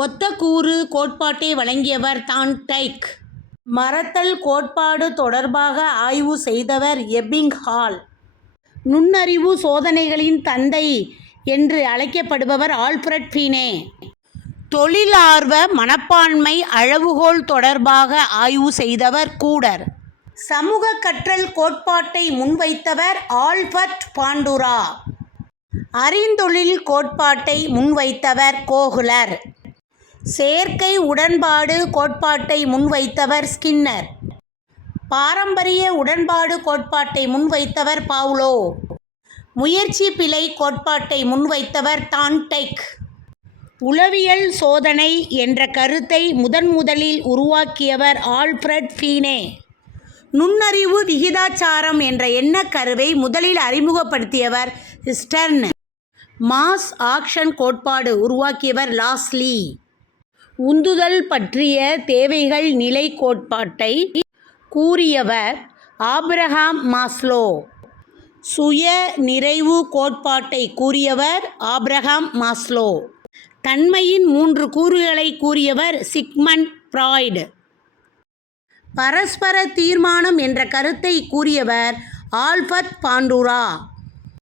ஒத்த கூறு கோட்பாட்டை வழங்கியவர் தான்டைக். மறத்தல் கோட்பாடு தொடர்பாக ஆய்வு செய்தவர் எபிங்ஹால். நுண்ணறிவு சோதனைகளின் தந்தை என்று அழைக்கப்படுபவர் ஆல்பிரட் பீனே. தொழிலார்வ மனப்பான்மை அளவுகோல் தொடர்பாக ஆய்வு செய்தவர் கூடர். சமூக கற்றல் கோட்பாட்டை முன்வைத்தவர் ஆல்பர்ட் பாண்டுரா. அறிந்தொழில் கோட்பாட்டை முன்வைத்தவர் கோஹ்லர். சேர்க்கை உடன்பாடு கோட்பாட்டை முன்வைத்தவர் ஸ்கின்னர். பாரம்பரிய உடன்பாடு கோட்பாட்டை முன்வைத்தவர் பாவ்லோ. முயற்சி பிழை கோட்பாட்டை முன்வைத்தவர் தான்டைக். உளவியல் சோதனை என்ற கருத்தை முதலில் உருவாக்கியவர் ஆல்பிரட் பீனே. நுண்ணறிவு விகிதாச்சாரம் என்ற எண்ணக்கருவை முதலில் அறிமுகப்படுத்தியவர் ஸ்டர்ன். மாஸ் ஆக்ஷன் கோட்பாடு உருவாக்கியவர் லாஸ்லி. உந்துதல் பற்றிய தேவைகள் நிலை கோட்பாட்டை கூறியவர் ஆபிரகாம் மாஸ்லோ. சுய நிறைவு கோட்பாட்டை கூறியவர் ஆபிரகாம் மாஸ்லோ. தன்மையின் 3 கூறுகளை கூறியவர் சிக்மண்ட் ஃப்ராய்டு. பரஸ்பர தீர்மானம் என்ற கருத்தை கூறியவர் ஆல்பர்ட் பாண்டுரா.